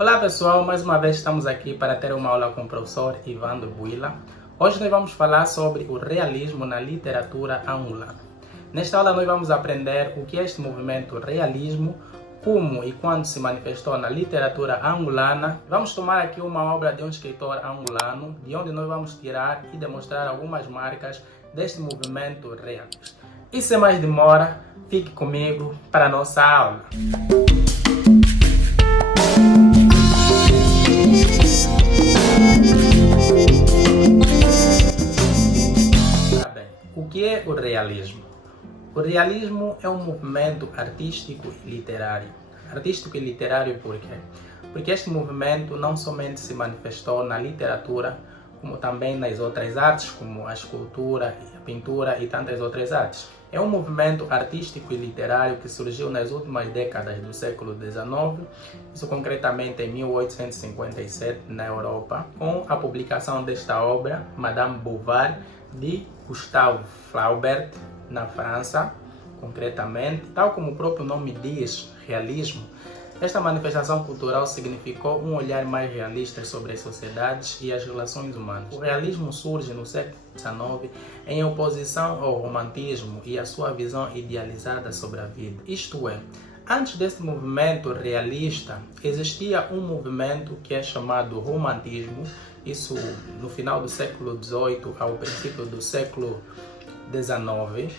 Olá pessoal, mais uma vez estamos aqui para ter uma aula com o professor Ivandro Buila. Hoje nós vamos falar sobre o realismo na literatura angolana. Nesta aula nós vamos aprender o que é este movimento realismo, como e quando se manifestou na literatura angolana. Vamos tomar aqui uma obra de um escritor angolano, de onde nós vamos tirar e demonstrar algumas marcas deste movimento realista. E sem mais demora, fique comigo para a nossa aula. O que é o realismo? O realismo é um movimento artístico e literário. Artístico e literário por quê? Porque este movimento não somente se manifestou na literatura, como também nas outras artes, como a escultura, a pintura e tantas outras artes. É um movimento artístico e literário que surgiu nas últimas décadas do século XIX, isso concretamente em 1857 na Europa, com a publicação desta obra, Madame Bovary, de Gustave Flaubert, na França, concretamente. Tal como o próprio nome diz, realismo, esta manifestação cultural significou um olhar mais realista sobre as sociedades e as relações humanas. O realismo surge no século XIX em oposição ao romantismo e à sua visão idealizada sobre a vida. Isto é, antes desse movimento realista, existia um movimento que é chamado romantismo, isso no final do século XVIII ao princípio do século XIX,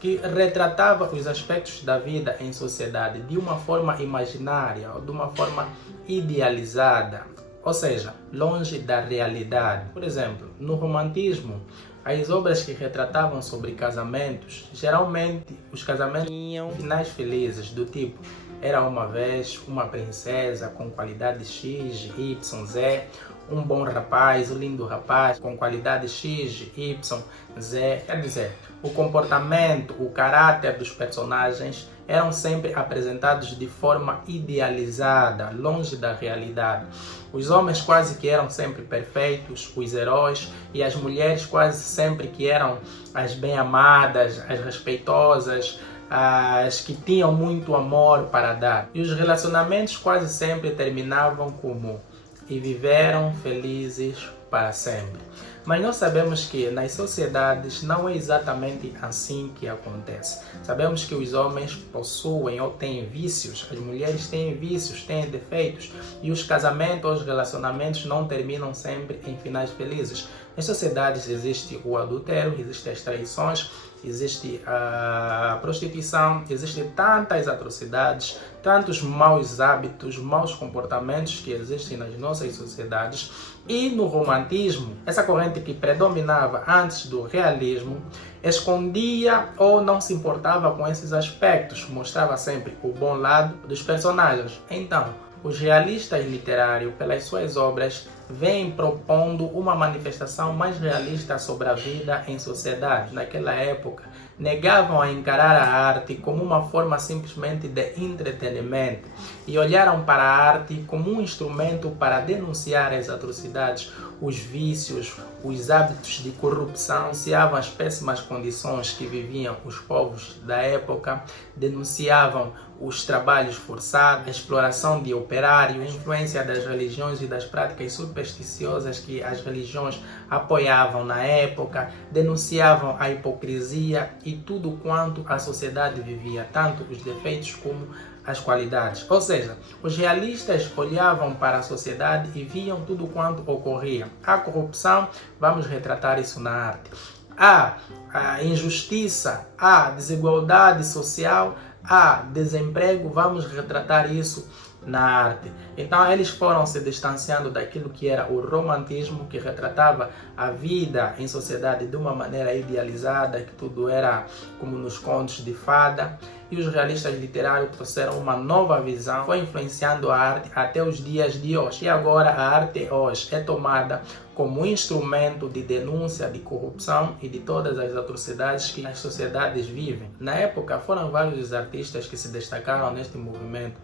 que retratava os aspectos da vida em sociedade de uma forma imaginária, ou de uma forma idealizada, ou seja, longe da realidade. Por exemplo, no romantismo, as obras que retratavam sobre casamentos, geralmente os casamentos tinham finais felizes, do tipo: era uma vez uma princesa com qualidade X, Y, Z, um bom rapaz, um lindo rapaz com qualidade X, Y, Z. Quer dizer, o comportamento, o caráter dos personagens eram sempre apresentados de forma idealizada, longe da realidade. Os homens quase que eram sempre perfeitos, os heróis, e as mulheres quase sempre que eram as bem-amadas, as respeitosas, as que tinham muito amor para dar. E os relacionamentos quase sempre terminavam como: e viveram felizes para sempre. Mas nós sabemos que nas sociedades não é exatamente assim que acontece. Sabemos que os homens possuem ou têm vícios, as mulheres têm vícios, têm defeitos, e os casamentos, os relacionamentos não terminam sempre em finais felizes. Nas sociedades existe o adultério, existem as traições, existe a prostituição, existem tantas atrocidades, tantos maus hábitos, maus comportamentos que existem nas nossas sociedades. E no romantismo, essa corrente que predominava antes do realismo, escondia ou não se importava com esses aspectos, mostrava sempre o bom lado dos personagens. Então, os realistas literários, pelas suas obras, vêm propondo uma manifestação mais realista sobre a vida em sociedade. Naquela época, negavam a encarar a arte como uma forma simplesmente de entretenimento e olharam para a arte como um instrumento para denunciar as atrocidades, os vícios, os hábitos de corrupção, denunciavam as péssimas condições que viviam os povos da época, denunciavam os trabalhos forçados, a exploração de operários, a influência das religiões e das práticas supersticiosas que as religiões apoiavam na época, denunciavam a hipocrisia e tudo quanto a sociedade vivia, tanto os defeitos como as qualidades. Ou seja, os realistas olhavam para a sociedade e viam tudo quanto ocorria. Há corrupção, vamos retratar isso na arte. Há a injustiça, há desigualdade social, há desemprego, vamos retratar isso na arte. Então eles foram se distanciando daquilo que era o romantismo, que retratava a vida em sociedade de uma maneira idealizada, que tudo era como nos contos de fada. E os realistas literários trouxeram uma nova visão, foi influenciando a arte até os dias de hoje. E agora a arte hoje é tomada como instrumento de denúncia de corrupção e de todas as atrocidades que as sociedades vivem. Na época foram vários artistas que se destacaram neste movimento.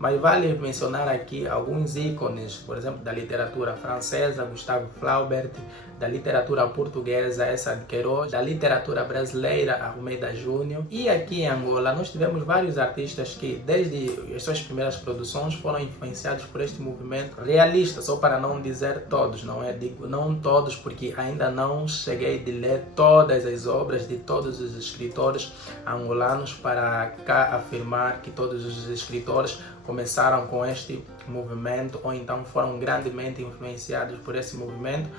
mas vale mencionar aqui alguns ícones, por exemplo, da literatura francesa, Gustave Flaubert, da literatura portuguesa, Eça de Queiroz, da literatura brasileira, Almeida Júnior. E aqui em Angola nós tivemos vários artistas que desde as suas primeiras produções foram influenciados por este movimento realista, só para não dizer todos, não é? Digo não todos porque ainda não cheguei de ler todas as obras de todos os escritores angolanos para cá afirmar que todos os escritores começaram com este movimento ou então foram grandemente influenciados por esse movimento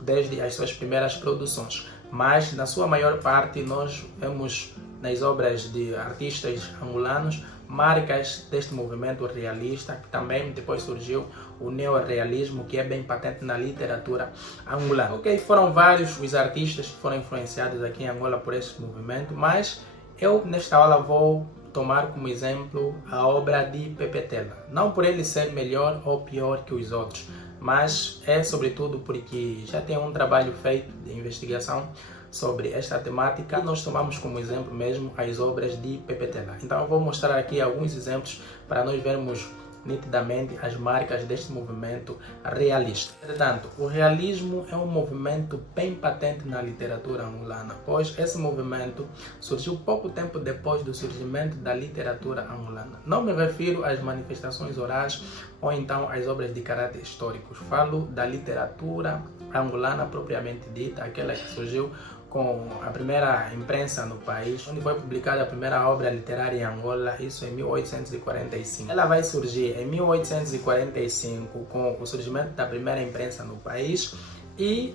desde as suas primeiras produções. Mas na sua maior parte nós vemos nas obras de artistas angolanos marcas deste movimento realista, que também depois surgiu o neorrealismo, que é bem patente na literatura angolana. Ok, foram vários os artistas que foram influenciados aqui em Angola por este movimento, mas eu nesta aula vou tomar como exemplo a obra de Pepe Tela. Não por ele ser melhor ou pior que os outros, mas é sobretudo porque já tem um trabalho feito de investigação sobre esta temática. Nós tomamos como exemplo mesmo as obras de Pepe Tela. Então eu vou mostrar aqui alguns exemplos para nós vermos nitidamente as marcas deste movimento realista. Portanto, o realismo é um movimento bem patente na literatura angolana, pois esse movimento surgiu pouco tempo depois do surgimento da literatura angolana. Não me refiro às manifestações orais ou então às obras de caráter histórico. Falo da literatura angolana propriamente dita, aquela que surgiu com a primeira imprensa no país, onde foi publicada a primeira obra literária em Angola, isso em 1845. Ela vai surgir em 1845 com o surgimento da primeira imprensa no país e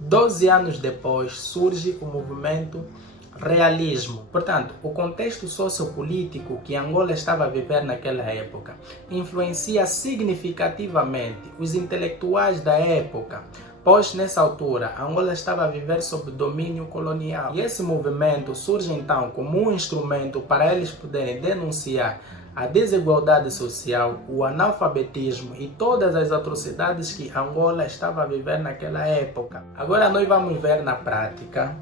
12 anos depois surge o movimento realismo. Portanto, o contexto sociopolítico que Angola estava a viver naquela época influencia significativamente os intelectuais da época, pois nessa altura Angola estava a viver sob domínio colonial. E esse movimento surge então como um instrumento para eles poderem denunciar a desigualdade social, o analfabetismo e todas as atrocidades que Angola estava a viver naquela época. Agora nós vamos ver na prática,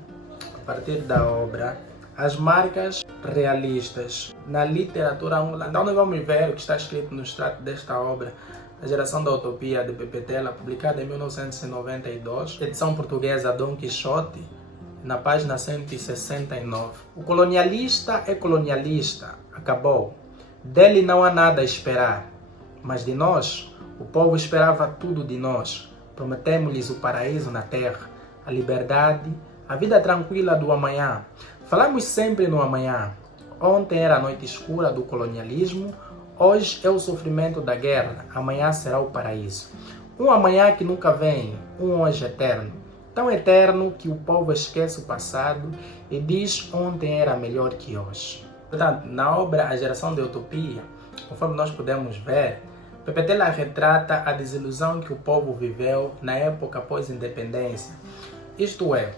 a partir da obra, as marcas realistas na literatura angolana. Então nós vamos ver o que está escrito no extrato desta obra, A Geração da Utopia, de Pepe Tela, publicada em 1992, edição portuguesa Dom Quixote, na página 169. O colonialista é colonialista, acabou. Dele não há nada a esperar, mas de nós, o povo esperava tudo de nós. Prometemos-lhes o paraíso na terra, a liberdade, a vida tranquila do amanhã. Falamos sempre no amanhã. Ontem era a noite escura do colonialismo, hoje é o sofrimento da guerra, amanhã será o paraíso. Um amanhã que nunca vem, um hoje eterno. Tão eterno que o povo esquece o passado e diz ontem era melhor que hoje. Portanto, na obra A Geração da Utopia, conforme nós podemos ver, Pepe Tela retrata a desilusão que o povo viveu na época pós-independência. Isto é,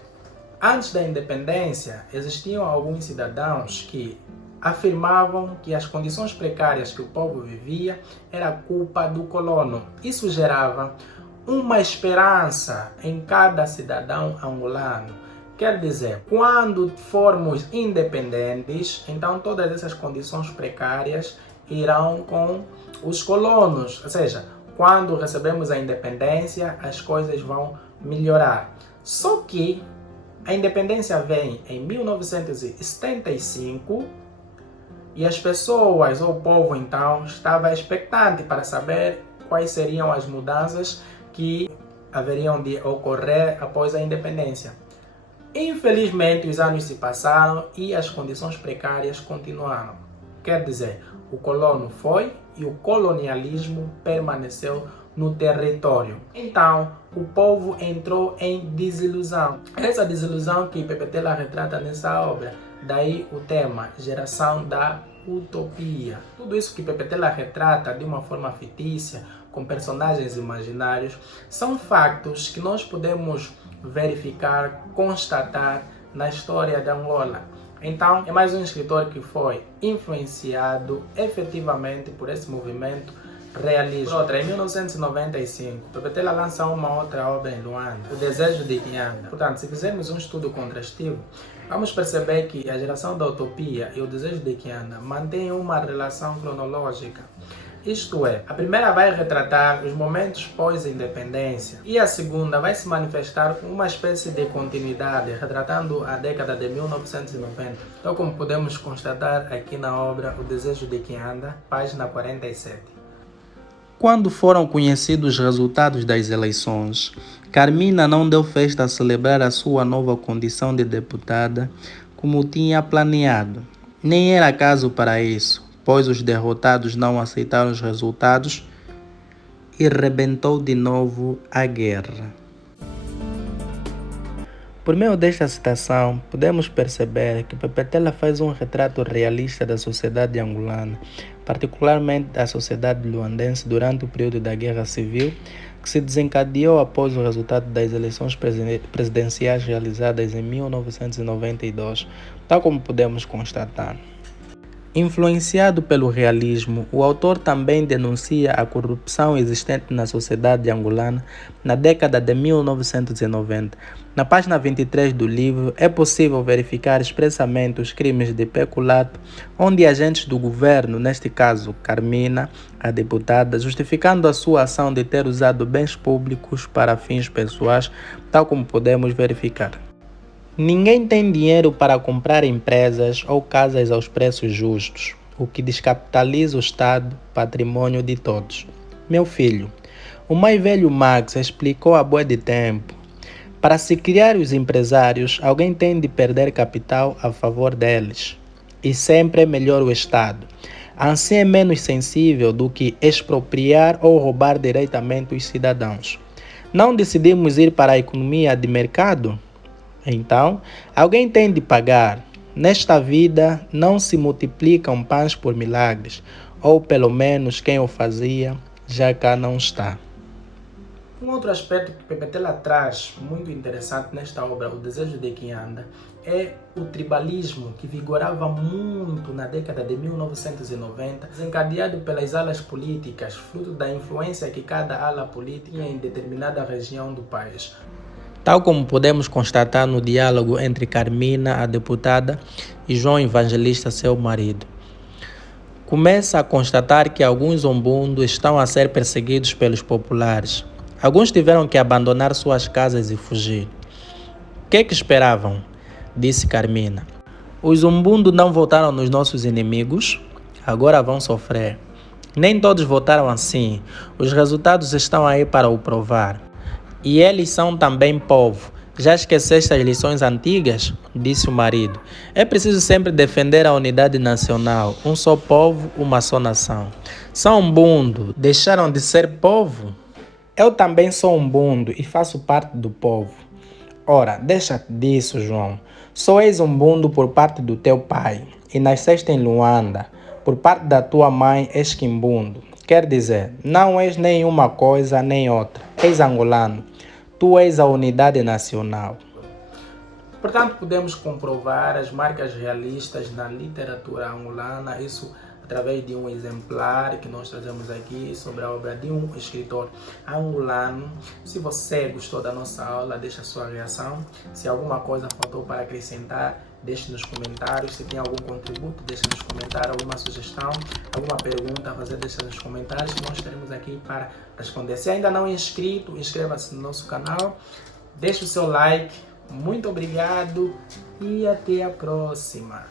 antes da independência, existiam alguns cidadãos que afirmavam que as condições precárias que o povo vivia era culpa do colono. Isso gerava uma esperança em cada cidadão angolano. Quer dizer, quando formos independentes, então todas essas condições precárias irão com os colonos. Ou seja, quando recebemos a independência, as coisas vão melhorar. Só que a independência vem em 1975 e as pessoas, ou o povo então, estava expectante para saber quais seriam as mudanças que haveriam de ocorrer após a independência. Infelizmente, os anos se passaram e as condições precárias continuaram. Quer dizer, o colono foi e o colonialismo permaneceu no território. Então, o povo entrou em desilusão. Essa desilusão que Pepe Tela retrata nessa obra. Daí o tema, Geração da Utopia. Tudo isso que Pepe Tela retrata de uma forma fictícia, com personagens imaginários, são factos que nós podemos verificar, constatar na história de Angola. Então, é mais um escritor que foi influenciado efetivamente por esse movimento realista. Outra, em 1995, Pepe Tela lança uma outra obra em Luanda, O Desejo de Kianda. Portanto, se fizermos um estudo contrastivo, vamos perceber que A Geração da Utopia e O Desejo de Kianda mantêm uma relação cronológica. Isto é, a primeira vai retratar os momentos pós-independência e a segunda vai se manifestar com uma espécie de continuidade, retratando a década de 1990, tal como podemos constatar aqui na obra O Desejo de Quem Anda, página 47. Quando foram conhecidos os resultados das eleições, Carmina não deu festa a celebrar a sua nova condição de deputada como tinha planeado. Nem era caso para isso, pois os derrotados não aceitaram os resultados e rebentou de novo a guerra. Por meio desta citação, podemos perceber que Pepetela faz um retrato realista da sociedade angolana, particularmente da sociedade luandense durante o período da Guerra Civil, que se desencadeou após o resultado das eleições presidenciais realizadas em 1992, tal como podemos constatar. Influenciado pelo realismo, o autor também denuncia a corrupção existente na sociedade angolana na década de 1990. Na página 23 do livro, é possível verificar expressamente os crimes de peculato, onde agentes do governo, neste caso Carmina, a deputada, justificando a sua ação de ter usado bens públicos para fins pessoais, tal como podemos verificar. Ninguém tem dinheiro para comprar empresas ou casas aos preços justos, o que descapitaliza o Estado, patrimônio de todos. Meu filho, o mais velho Max explicou há bué de tempo. Para se criar os empresários, alguém tem de perder capital a favor deles. E sempre é melhor o Estado. Assim é menos sensível do que expropriar ou roubar diretamente os cidadãos. Não decidimos ir para a economia de mercado? Então, alguém tem de pagar. Nesta vida, não se multiplicam pães por milagres, ou pelo menos quem o fazia já cá não está. Um outro aspecto que Pepetela traz muito interessante nesta obra, O Desejo de Quem Anda, é o tribalismo que vigorava muito na década de 1990, desencadeado pelas alas políticas, fruto da influência que cada ala política tinha em determinada região do país. Tal como podemos constatar no diálogo entre Carmina, a deputada, e João Evangelista, seu marido. Começa a constatar que alguns umbundos estão a ser perseguidos pelos populares. Alguns tiveram que abandonar suas casas e fugir. O que esperavam? Disse Carmina. Os umbundos não votaram nos nossos inimigos? Agora vão sofrer. Nem todos votaram assim. Os resultados estão aí para o provar. E eles são também povo. Já esqueceste as lições antigas? Disse o marido. É preciso sempre defender a unidade nacional. Um só povo, uma só nação. São umbundo. Deixaram de ser povo? Eu também sou umbundo e faço parte do povo. Ora, deixa disso, João. Só és umbundo por parte do teu pai e nasceste em Luanda. Por parte da tua mãe és quimbundo. Quer dizer, não és nem uma coisa nem outra. És angolano. Tu és a unidade nacional. Portanto, podemos comprovar as marcas realistas na literatura angolana, isso através de um exemplar que nós trazemos aqui sobre a obra de um escritor angolano. Se você gostou da nossa aula, deixa a sua reação. Se alguma coisa faltou para acrescentar, deixe nos comentários. Se tem algum contributo, deixe nos comentários. Alguma sugestão, alguma pergunta a fazer, deixa nos comentários. Nós estaremos aqui para responder. Se ainda não é inscrito, inscreva-se no nosso canal. Deixe o seu like. Muito obrigado e até a próxima.